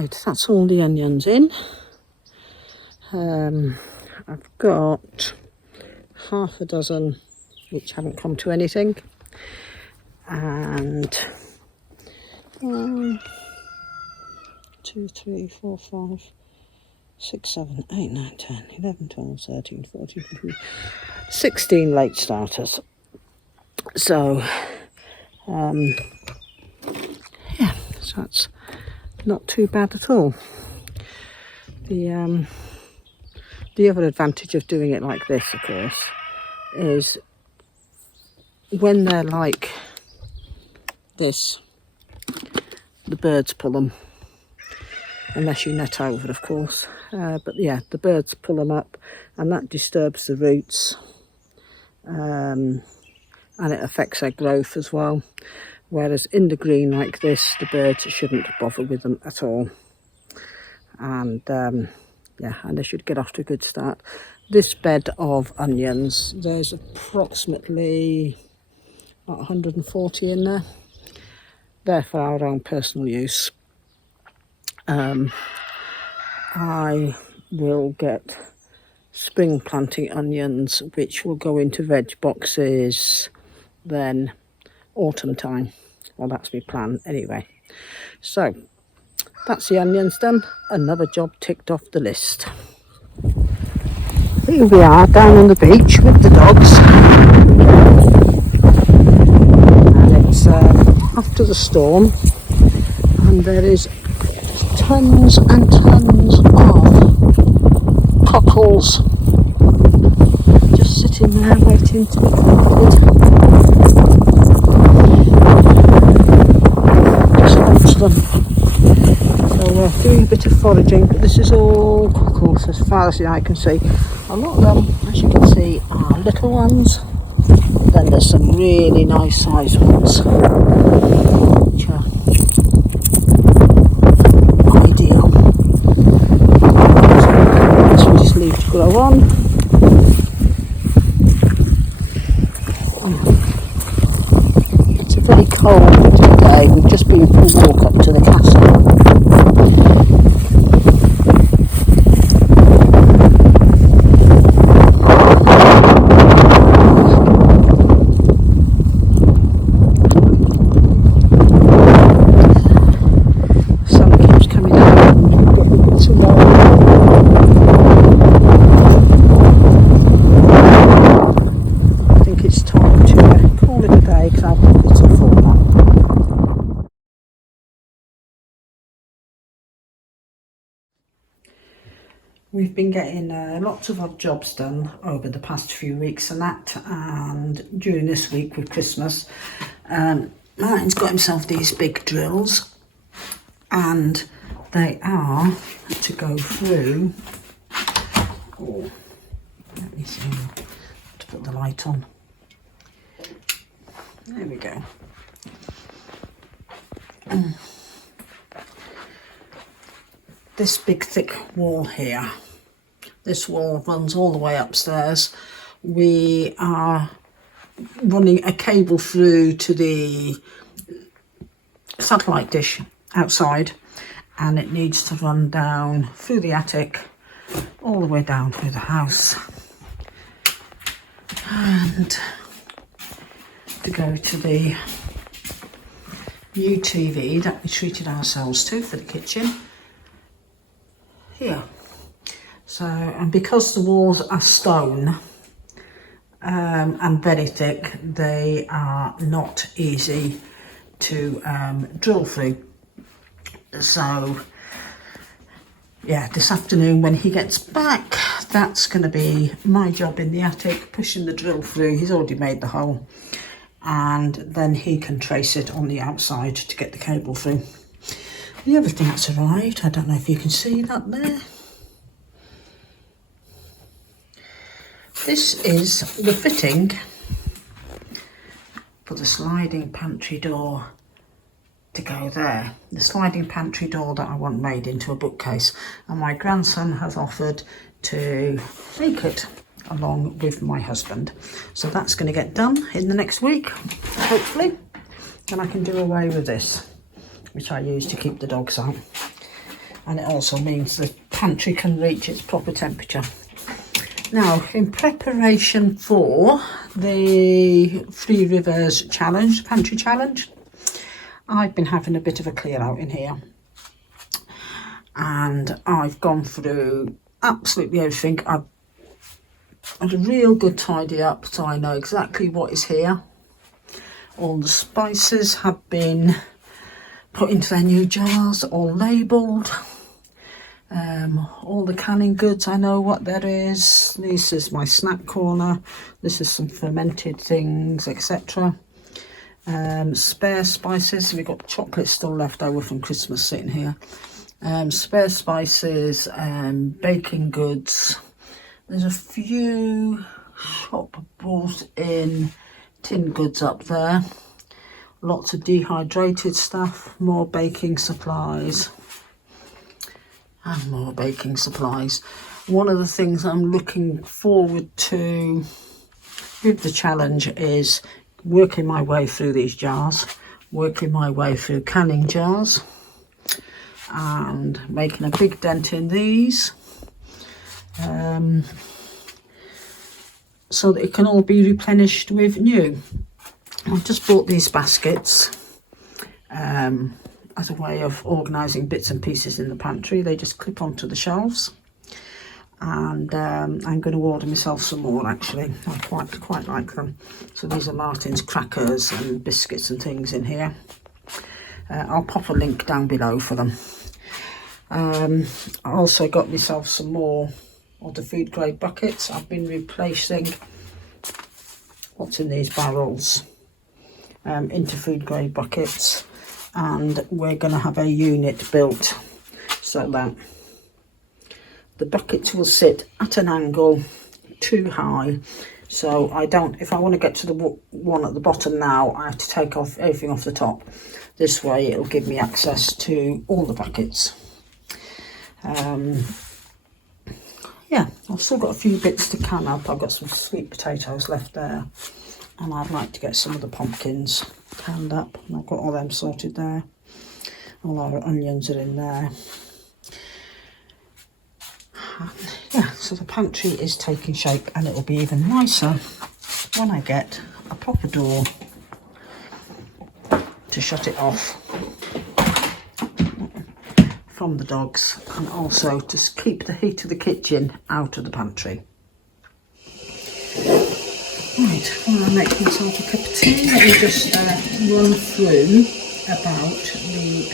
Right, that's all the onions in. I've got half a dozen which haven't come to anything, and 1, 2, 3, 4, 5, 6, 7, 8, 9, 10, 11, 12, 13, 14, 15, 16 late starters. So yeah, so that's not too bad at all. The other advantage of doing it like this, of course, is when they're like this, the birds pull them, unless you net over, of course. But yeah, the birds pull them up, and that disturbs the roots, and it affects their growth as well. Whereas in the green like this, the birds shouldn't bother with them at all. And yeah, and they should get off to a good start. This bed of onions, there's approximately 140 in there. They're for our own personal use. I will get spring planting onions, which will go into veg boxes then autumn time. Well, that's my plan anyway. So that's the onions done. Another job ticked off the list. Here we are down on the beach with the dogs, and it's after the storm, and there is tons and tons of cockles just sitting there waiting to be collected. Just lots of them. So we're doing a bit of foraging, but this is all cockles as far as the eye can see. A lot of them, as you can see, are little ones. Then there's some really nice sized ones, which are ideal. This we just leave to grow on. It's a very cold day. We've just been for a walk up to the castle. We've been getting lots of odd jobs done over the past few weeks and that, and during this week with Christmas, Martin's got himself these big drills, and they are to go through, oh, let me see, to put the light on, there we go. This big thick wall here, this wall runs all the way upstairs. We are running a cable through to the satellite dish outside, and it needs to run down through the attic all the way down through the house and to go to the new TV that we treated ourselves to for the kitchen here. So, and because the walls are stone and very thick, they are not easy to drill through. So yeah, this afternoon when he gets back, that's going to be my job in the attic, pushing the drill through. He's already made the hole, and then he can trace it on the outside to get the cable through. The other thing that's arrived, I don't know if you can see that there. This is the fitting for the sliding pantry door to go there. The sliding pantry door that I want made into a bookcase, and my grandson has offered to make it along with my husband. So that's going to get done in the next week, hopefully, and I can do away with this, which I use to keep the dogs out. and it also means the pantry can reach its proper temperature. Now, in preparation for the Three Rivers challenge, pantry challenge, I've been having a bit of a clear out in here, and I've gone through absolutely everything. I've had a real good tidy up, so I know exactly what is here. All the spices have been put into their new jars, all labelled. All the canning goods, I know what that is. This is my snack corner. This is some fermented things, etc. Spare spices. We've got chocolate still left over from Christmas sitting here. Spare spices, baking goods. There's a few shop bought in tin goods up there. Lots of dehydrated stuff, more baking supplies. And more baking supplies. One of the things I'm looking forward to with the challenge is working my way through these jars, working my way through canning jars, and making a big dent in these, so that it can all be replenished with new. I've just bought these baskets as a way of organising bits and pieces in the pantry. They just clip onto the shelves, and I'm going to order myself some more actually. I quite like them. So these are Martin's crackers and biscuits and things in here. I'll pop a link down below for them. I also got myself some more of the food grade buckets. I've been replacing what's in these barrels into food grade buckets, and we're going to have a unit built so that the buckets will sit at an angle too high, so I don't, if I want to get to the one at the bottom now, I have to take off everything off the top. This way it'll give me access to all the buckets. Yeah, I've still got a few bits to can up. I've got some sweet potatoes left there, and I'd like to get some of the pumpkins canned up, and I've got all them sorted there. All our onions are in there. Yeah, so the pantry is taking shape, and it'll be even nicer when I get a proper door to shut it off from the dogs, and also to keep the heat of the kitchen out of the pantry. Right, while I make myself a cup of tea, let me just run through about the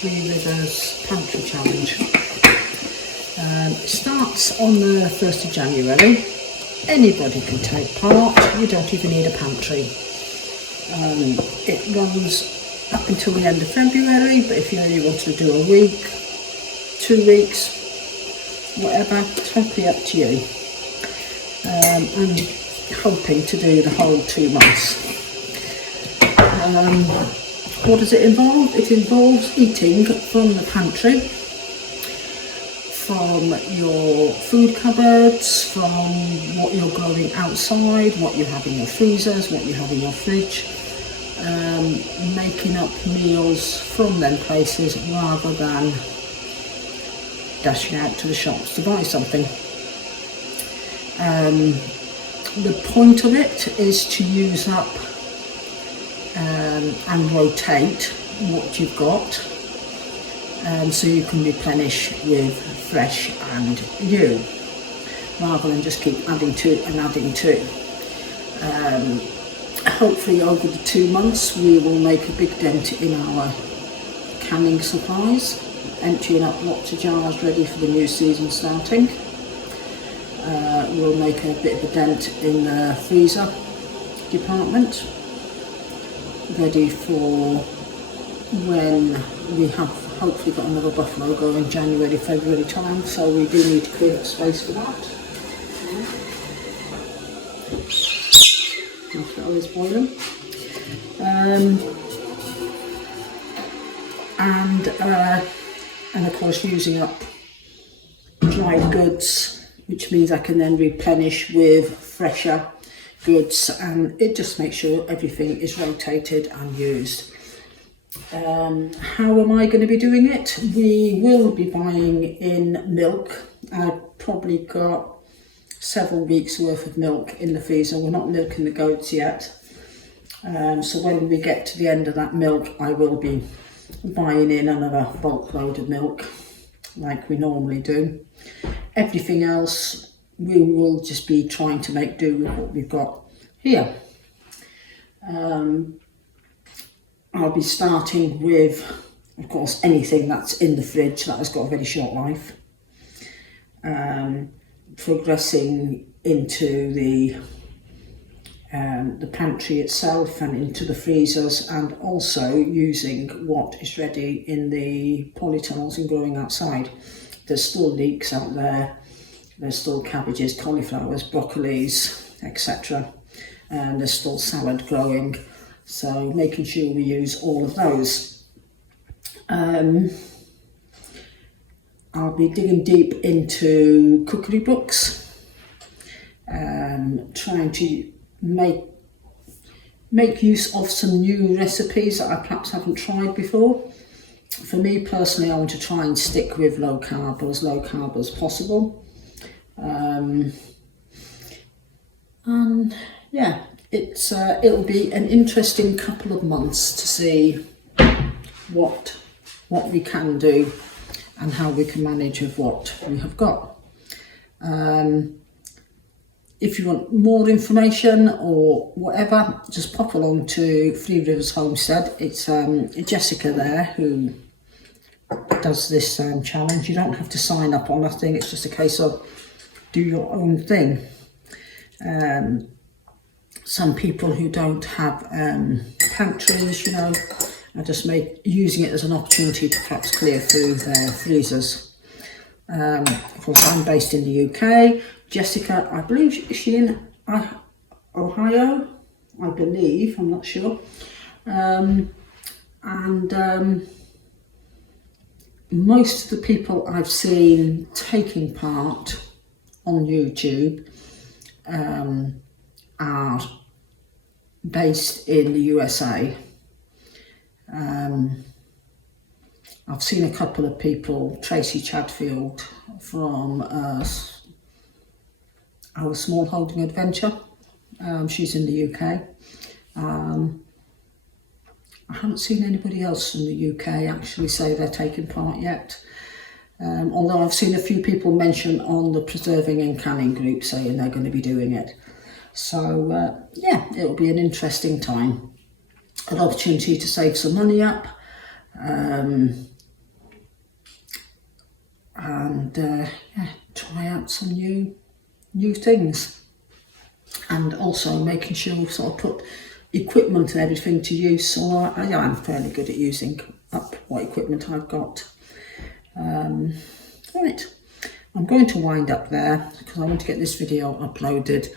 Three Rivers Pantry Challenge. It starts on the 1st of January. Anybody can take part, you don't even need a pantry. It runs up until the end of February, but if you only want to do a week, 2 weeks, whatever, totally up to you. I'm hoping to do the whole 2 months. What does it involve? It involves eating from the pantry, from your food cupboards, from what you're growing outside, what you have in your freezers, what you have in your fridge. Making up meals from them places rather than dashing out to the shops to buy something. The point of it is to use up and rotate what you've got, so you can replenish with fresh and new, rather than just keep adding to and adding to. Hopefully over the 2 months we will make a big dent in our canning supplies, emptying up lots of jars ready for the new season starting. We'll make a bit of a dent in the freezer department, ready for when we have hopefully got another buffalo going January, February time, so we do need to clear up space for that. That is boiling. And of course using up dried goods, which means I can then replenish with fresher goods, and it just makes sure everything is rotated and used. How am I going to be doing it? We will be buying in milk. I've probably got several weeks worth of milk in the freezer. We're not milking the goats yet. So when we get to the end of that milk, I will be buying in another bulk load of milk like we normally do. Everything else, we will just be trying to make do with what we've got here. I'll be starting with, of course, anything that's in the fridge that has got a very short life. Progressing into the pantry itself and into the freezers, and also using what is ready in the polytunnels and growing outside. There's still leeks out there, there's still cabbages, cauliflowers, broccolis, etc. And there's still salad growing, so making sure we use all of those. I'll be digging deep into cookery books, trying to make use of some new recipes that I perhaps haven't tried before. For me personally, I want to try and stick with low carb, or as low carb as possible. And yeah, it'll be an interesting couple of months to see what we can do and how we can manage with what we have got. If you want more information or whatever, just pop along to Three Rivers Homestead. It's Jessica there who does this challenge. You don't have to sign up or nothing, it's just a case of do your own thing. Some people who don't have pantries, you know, are just using it as an opportunity to perhaps clear through their freezers. Of course, I'm based in the UK. Jessica, I believe, is she in Ohio? I believe, I'm not sure. Most of the people I've seen taking part on YouTube are based in the USA. I've seen a couple of people, Tracy Chadfield from our Smallholding adventure, she's in the UK. I haven't seen anybody else from the UK actually say they're taking part yet, although I've seen a few people mention on the preserving and canning group saying they're going to be doing it. So yeah, it'll be an interesting time, an opportunity to save some money up, and yeah, try out some new things, and also making sure we sort of put equipment and everything to use. So I'm fairly good at using up what equipment I've got. Right, I'm going to wind up there because I want to get this video uploaded.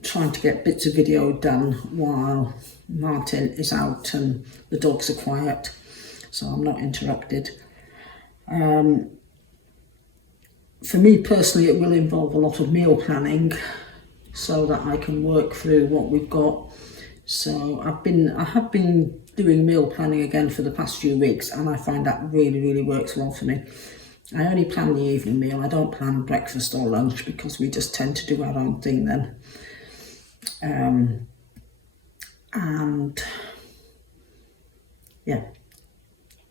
Trying to get bits of video done while Martin is out and the dogs are quiet, so I'm not interrupted. For me personally, it will involve a lot of meal planning so that I can work through what we've got. So I have been doing meal planning again for the past few weeks, and I find that really works well for me. I only plan the evening meal. I don't plan breakfast or lunch because we just tend to do our own thing then. And yeah,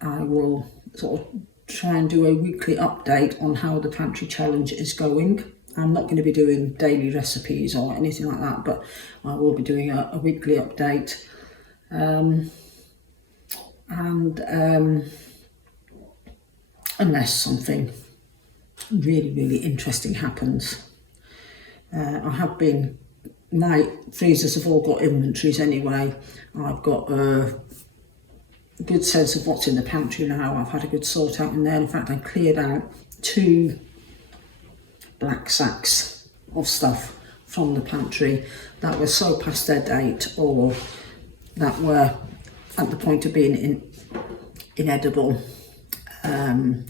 I will sort of try and do a weekly update on how the pantry challenge is going. I'm not going to be doing daily recipes or anything like that, but I will be doing a weekly update. Unless something really interesting happens. My freezers have all got inventories anyway. I've got a good sense of what's in the pantry now. I've had a good sort out in there. In fact, I cleared out 2 black sacks of stuff from the pantry that were so past their date or that were at the point of being inedible.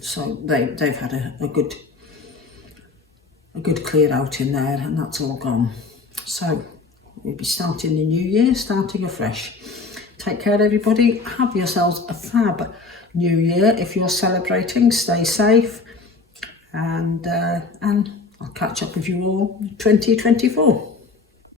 So they've had a good clear out in there, and that's all gone. So we'll be starting the new year, starting afresh. Take care, everybody. Have yourselves a fab new year. If you're celebrating, stay safe, and I'll catch up with you all 2024.